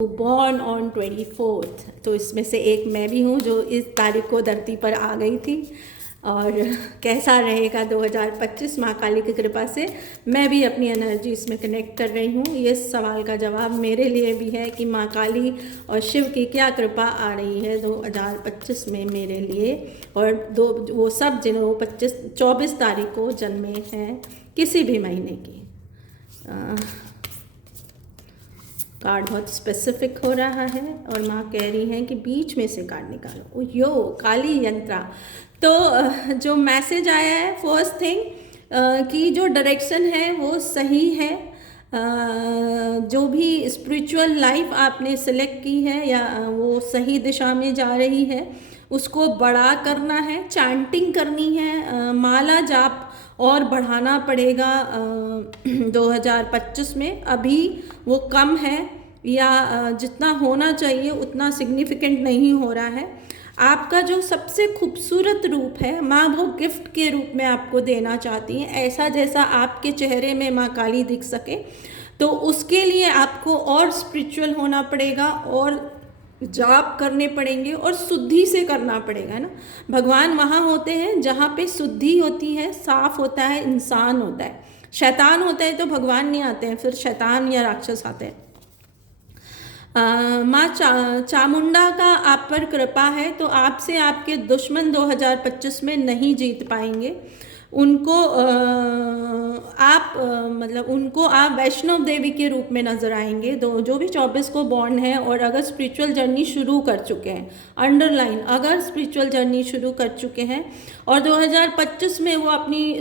Born on 24th, तो इसमें से एक मैं भी हूँ जो इस तारीख को धरती पर आ गई थी। और कैसा रहेगा 2025 माँ काली की कृपा से मैं भी अपनी एनर्जी इसमें कनेक्ट कर रही हूँ। ये सवाल का जवाब मेरे लिए भी है कि माँ काली और शिव की क्या कृपा आ रही है 2025 में मेरे लिए, और वो सब जिन्हों 24 तारीख को जन्मे हैं किसी भी महीने की। कार्ड बहुत स्पेसिफिक हो रहा है और माँ कह रही हैं कि बीच में से कार्ड निकालो। यो काली यंत्रा। तो जो मैसेज आया है फर्स्ट थिंग कि जो डायरेक्शन है वो सही है। जो भी स्पिरिचुअल लाइफ आपने सिलेक्ट की है या वो सही दिशा में जा रही है, उसको बड़ा करना है, चैंटिंग करनी है, माला जाप और बढ़ाना पड़ेगा 2025 में। अभी वो कम है या जितना होना चाहिए उतना सिग्निफिकेंट नहीं हो रहा है। आपका जो सबसे खूबसूरत रूप है माँ वो गिफ्ट के रूप में आपको देना चाहती हैं, ऐसा जैसा आपके चेहरे में माँ काली दिख सके। तो उसके लिए आपको और स्पिरिचुअल होना पड़ेगा और जाप करने पड़ेंगे और शुद्धि से करना पड़ेगा, है ना। भगवान वहाँ होते हैं जहाँ पे शुद्धि होती है, साफ होता है, इंसान होता है। शैतान होता है तो भगवान नहीं आते हैं, फिर शैतान या राक्षस आते हैं। माँ चामुंडा का आप पर कृपा है तो आपसे आपके दुश्मन 2025 में नहीं जीत पाएंगे। उनको उनको आप वैष्णव देवी के रूप में नज़र आएंगे। जो भी 24 को बॉर्न है और अगर स्पिरिचुअल जर्नी शुरू कर चुके हैं, अंडरलाइन अगर स्पिरिचुअल जर्नी शुरू कर चुके हैं और 2025 में वो अपनी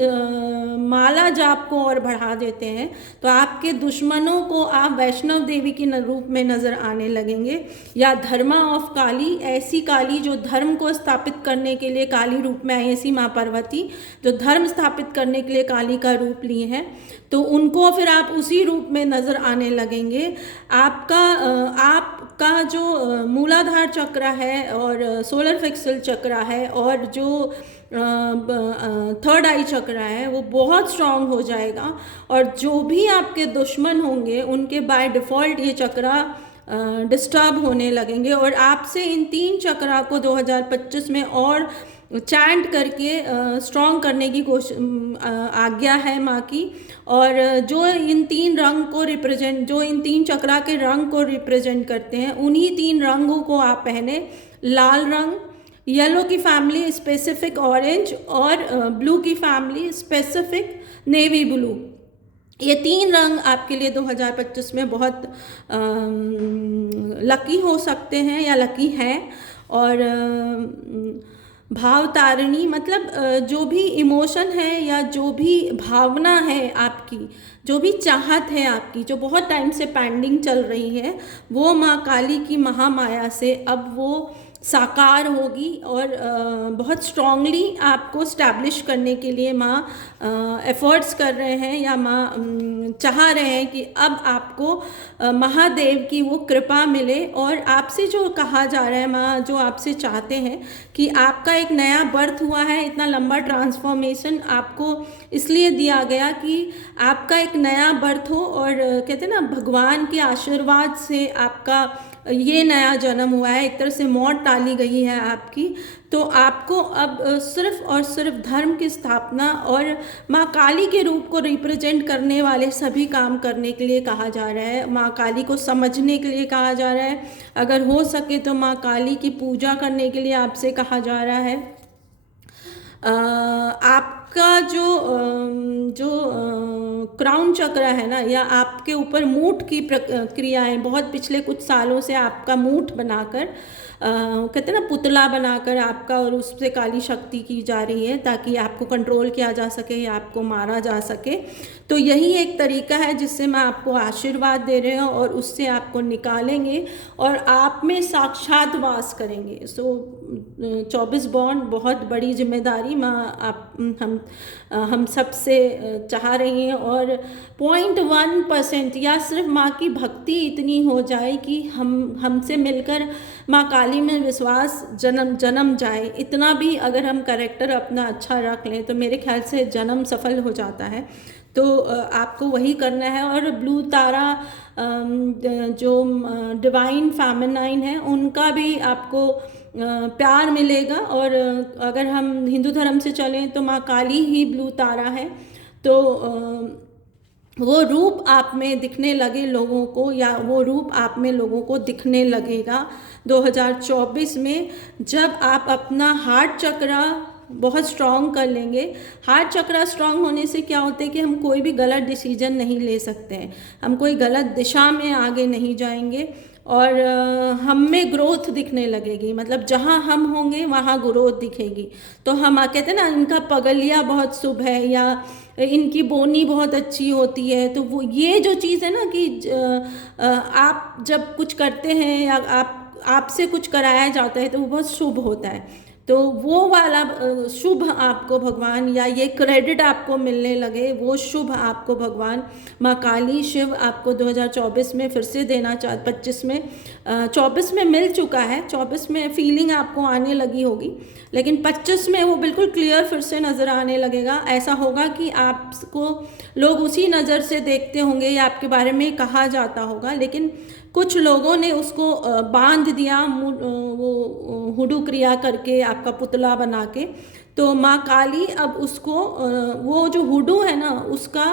माला जाप को और बढ़ा देते हैं, तो आपके दुश्मनों को आप वैष्णव देवी के रूप में नज़र आने लगेंगे। या धर्मा ऑफ काली, ऐसी काली जो धर्म को स्थापित करने के लिए काली रूप में आई, ऐसी माँ पार्वती जो धर्म स्थापित करने के लिए काली का रूप लिए हैं, तो उनको फिर आप उसी रूप में नज़र आने लगेंगे। आपका जो मूलाधार चक्र है और सोलर प्लेक्सस चक्र है और जो थर्ड आई चक्र है वो बहुत स्ट्रांग हो जाएगा। और जो भी आपके दुश्मन होंगे उनके बाय डिफ़ॉल्ट ये चक्रा डिस्टर्ब होने लगेंगे और आपसे इन 3 चक्रा को 2025 में और चैंट करके स्ट्रॉन्ग करने की आज्ञा है माँ की। और जो इन 3 रंग को रिप्रेजेंट, जो इन 3 चक्रा के रंग को रिप्रेजेंट करते हैं, उन्हीं 3 रंगों को आप पहने। लाल रंग, येलो की फैमिली स्पेसिफिक ऑरेंज और ब्लू की फैमिली स्पेसिफिक नेवी ब्लू। ये 3 रंग आपके लिए 2025 में बहुत लकी हो सकते हैं या लकी हैं। और भाव तारिणी मतलब जो भी इमोशन है या जो भी भावना है आपकी, जो भी चाहत है आपकी, जो बहुत टाइम से पेंडिंग चल रही है, वो माँ काली की महामाया से अब वो साकार होगी। और बहुत स्ट्रांगली आपको स्टैब्लिश करने के लिए माँ एफर्ट्स कर रहे हैं या माँ चाह रहे हैं कि अब आपको महादेव की वो कृपा मिले। और आपसे जो कहा जा रहा है, माँ जो आपसे चाहते हैं कि आपका एक नया बर्थ हुआ है। इतना लंबा ट्रांसफॉर्मेशन आपको इसलिए दिया गया कि आपका एक नया बर्थ हो और कहते हैं ना, भगवान के आशीर्वाद से आपका ये नया जन्म हुआ है। एक तरह से मौत टाली गई है आपकी। तो आपको अब सिर्फ और सिर्फ धर्म की स्थापना और माँ काली के रूप को रिप्रेजेंट करने वाले सभी काम करने के लिए कहा जा रहा है। माँ काली को समझने के लिए कहा जा रहा है। अगर हो सके तो माँ काली की पूजा करने के लिए आपसे कहा जा रहा है। आपका जो क्राउन चक्र है ना, या आपके ऊपर मूठ की प्रक्रियाएं बहुत पिछले कुछ सालों से आपका मूठ बनाकर कहते हैं ना, पुतला बनाकर आपका और उस पर काली शक्ति की जा रही है ताकि आपको कंट्रोल किया जा सके या आपको मारा जा सके। तो यही एक तरीका है जिससे मैं आपको आशीर्वाद दे रहे हूँ और उससे आपको निकालेंगे और आप में साक्षात वास करेंगे। सो 24 बॉर्न बहुत बड़ी जिम्मेदारी माँ हम सब से चाह रही हैं। और 0.1% या सिर्फ माँ की भक्ति इतनी हो जाए कि हमसे मिलकर माँ काली में विश्वास जन्म जाए, इतना भी अगर हम कैरेक्टर अपना अच्छा रख लें तो मेरे ख्याल से जन्म सफल हो जाता है। तो आपको वही करना है। और ब्लू तारा जो डिवाइन फेमिनाइन है उनका भी आपको प्यार मिलेगा। और अगर हम हिंदू धर्म से चलें तो माँ काली ही ब्लू तारा है। तो वो रूप आप में दिखने लगे लोगों को, या वो रूप आप में लोगों को दिखने लगेगा 2024 में, जब आप अपना हार्ट चक्रा बहुत स्ट्रॉन्ग कर लेंगे। हार्ट चक्रा स्ट्रॉन्ग होने से क्या होता है कि हम कोई भी गलत डिसीजन नहीं ले सकते हैं, हम कोई गलत दिशा में आगे नहीं जाएंगे, और हम में ग्रोथ दिखने लगेगी। मतलब जहाँ हम होंगे वहाँ ग्रोथ दिखेगी। तो हम कहते हैं ना, इनका पगलिया बहुत शुभ है, या इनकी बोनी बहुत अच्छी होती है। तो वो ये जो चीज़ है ना कि आप जब कुछ करते हैं या आपसे कुछ कराया जाता है तो वो बहुत शुभ होता है। तो वो वाला शुभ आपको भगवान, या ये क्रेडिट आपको मिलने लगे, वो शुभ आपको भगवान माँ काली शिव आपको 2024 में फिर से देना 25 में 24 में मिल चुका है। 24 में फीलिंग आपको आने लगी होगी, लेकिन 25 में वो बिल्कुल क्लियर फिर से नज़र आने लगेगा। ऐसा होगा कि आपको लोग उसी नज़र से देखते होंगे, या आपके बारे में कहा जाता होगा, लेकिन कुछ लोगों ने उसको बांध दिया, वो हुडू क्रिया करके, आपका पुतला बना के। तो माँ काली अब उसको वो जो हुडू है ना उसका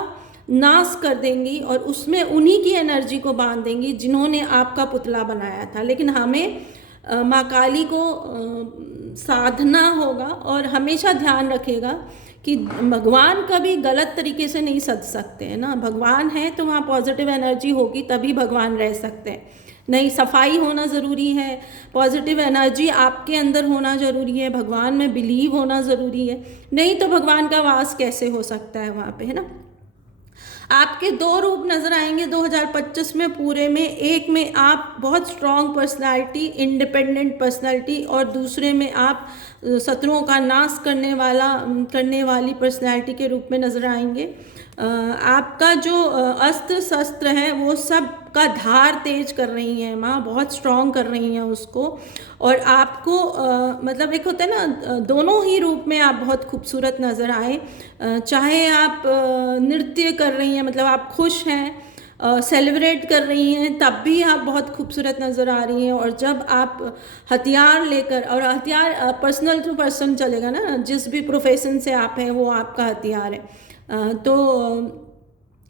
नाश कर देंगी, और उसमें उन्हीं की एनर्जी को बांध देंगी जिन्होंने आपका पुतला बनाया था। लेकिन हमें माँ काली को साधना होगा, और हमेशा ध्यान रखेगा कि भगवान कभी गलत तरीके से नहीं सज सकते हैं ना। भगवान है तो वहाँ पॉजिटिव एनर्जी होगी, तभी भगवान रह सकते हैं। नहीं, सफाई होना ज़रूरी है, पॉजिटिव एनर्जी आपके अंदर होना ज़रूरी है, भगवान में बिलीव होना ज़रूरी है, नहीं तो भगवान का वास कैसे हो सकता है वहाँ पे, है ना। आपके दो रूप नज़र आएंगे 2025 में पूरे में। एक में आप बहुत स्ट्रॉन्ग पर्सनालिटी, इंडिपेंडेंट पर्सनालिटी, और दूसरे में आप शत्रुओं का नाश करने वाली पर्सनालिटी के रूप में नज़र आएंगे। आपका जो अस्त्र शस्त्र है वो सब का धार तेज कर रही हैं माँ, बहुत स्ट्रॉन्ग कर रही हैं उसको। और आपको मतलब एक होता है ना, दोनों ही रूप में आप बहुत खूबसूरत नज़र आए। चाहे आप नृत्य कर रही हैं, मतलब आप खुश हैं, सेलिब्रेट कर रही हैं, तब भी आप बहुत खूबसूरत नज़र आ रही हैं। और जब आप हथियार लेकर, और हथियार पर्सनल टू पर्सन चलेगा ना, जिस भी प्रोफेशन से आप हैं वो आपका हथियार है। तो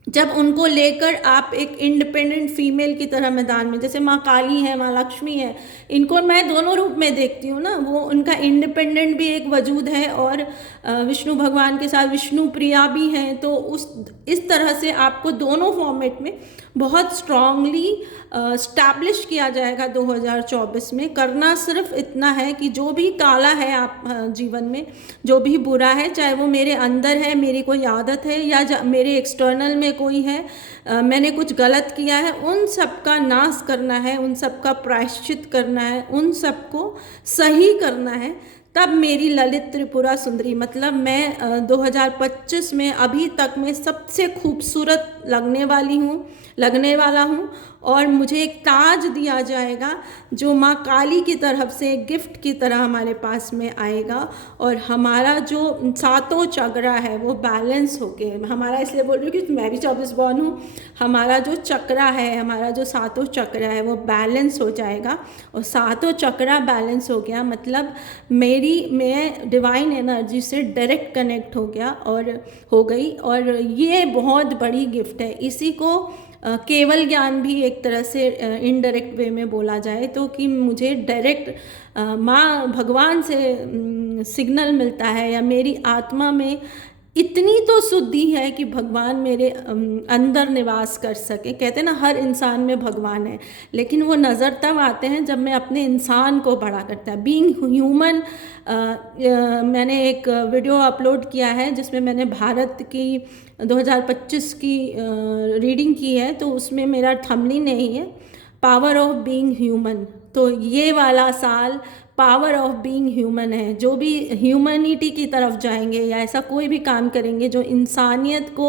जब उनको लेकर आप एक इंडिपेंडेंट फीमेल की तरह मैदान में, जैसे माँ काली है, माँ लक्ष्मी है, इनको मैं दोनों रूप में देखती हूँ ना। वो उनका इंडिपेंडेंट भी एक वजूद है, और विष्णु भगवान के साथ विष्णु प्रिया भी हैं। तो इस तरह से आपको दोनों फॉर्मेट में बहुत स्ट्रांगली स्टैब्लिश किया जाएगा 2024 में। करना सिर्फ इतना है कि जो भी काला है आप जीवन में, जो भी बुरा है, चाहे वो मेरे अंदर है, मेरी कोई आदत है, या मेरे एक्सटर्नल में कोई है, मैंने कुछ गलत किया है, उन सब का नाश करना है, उन सब का प्रायश्चित करना है, उन सब को सही करना है। तब मेरी ललित त्रिपुरा सुंदरी, मतलब मैं 2025 में अभी तक में सबसे खूबसूरत लगने वाला हूँ। और मुझे एक ताज दिया जाएगा जो माँ काली की तरफ से एक गिफ्ट की तरह हमारे पास में आएगा। और हमारा जो सातों चक्रा है वो बैलेंस होके, हमारा इसलिए बोल रही हूँ कि मैं भी 24 बॉर्न हूँ, हमारा जो चक्रा है, हमारा जो सातों चक्रा है वो बैलेंस हो जाएगा। और सातों चक्रा बैलेंस हो गया मतलब मैं डिवाइन एनर्जी से डायरेक्ट कनेक्ट हो गई। और ये बहुत बड़ी गिफ्ट है। इसी को केवल ज्ञान भी एक तरह से इनडायरेक्ट वे में बोला जाए तो, कि मुझे डायरेक्ट माँ भगवान से सिग्नल मिलता है, या मेरी आत्मा में इतनी तो शुद्धि है कि भगवान मेरे अंदर निवास कर सके। कहते हैं ना, हर इंसान में भगवान है, लेकिन वो नज़र तब आते हैं जब मैं अपने इंसान को बड़ा करता है। बीइंग ह्यूमन, मैंने एक वीडियो अपलोड किया है जिसमें मैंने भारत की 2025 की रीडिंग की है, तो उसमें मेरा थंबनेल नहीं है, पावर ऑफ बीइंग ह्यूमन। तो ये वाला साल पावर ऑफ बीइंग ह्यूमन है। जो भी ह्यूमनिटी की तरफ जाएंगे या ऐसा कोई भी काम करेंगे जो इंसानियत को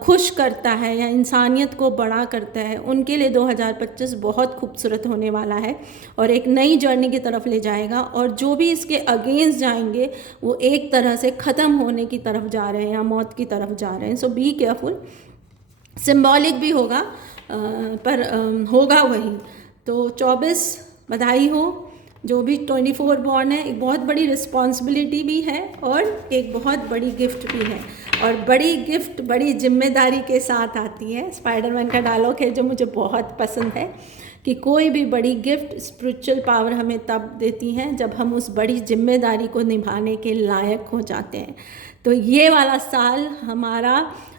खुश करता है या इंसानियत को बड़ा करता है, उनके लिए 2025 बहुत खूबसूरत होने वाला है और एक नई जर्नी की तरफ ले जाएगा। और जो भी इसके अगेंस्ट जाएंगे वो एक तरह से ख़त्म होने की तरफ जा रहे हैं या मौत की तरफ जा रहे हैं। सो बी केयरफुल। सिंबॉलिक भी होगा पर होगा वही। तो 24 बधाई हो। जो भी 24 बॉर्न है, एक बहुत बड़ी रिस्पॉन्सिबिलिटी भी है और एक बहुत बड़ी गिफ्ट भी है, और बड़ी गिफ्ट बड़ी जिम्मेदारी के साथ आती है। स्पाइडरमैन का डायलॉग है जो मुझे बहुत पसंद है कि कोई भी बड़ी गिफ्ट स्पिरिचुअल पावर हमें तब देती हैं जब हम उस बड़ी जिम्मेदारी को निभाने के लायक हो जाते हैं। तो ये वाला साल हमारा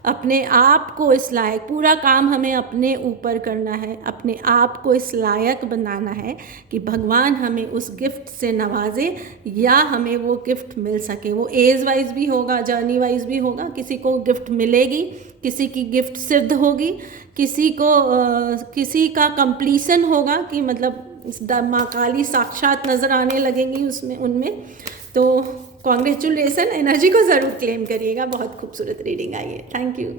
अपने आप को इस लायक, पूरा काम हमें अपने ऊपर करना है, अपने आप को इस लायक बनाना है कि भगवान हमें उस गिफ्ट से नवाजे या हमें वो गिफ्ट मिल सके। वो एज वाइज भी होगा, जर्नी वाइज भी होगा। किसी को गिफ्ट मिलेगी, किसी की गिफ्ट सिद्ध होगी, किसी को किसी का कंप्लीसन होगा कि मतलब माँ काली साक्षात नज़र आने लगेंगी उसमें उनमें। तो कॉन्ग्रेचुलेसन, एनर्जी को ज़रूर क्लेम करिएगा। बहुत खूबसूरत रीडिंग आई है। Thank you.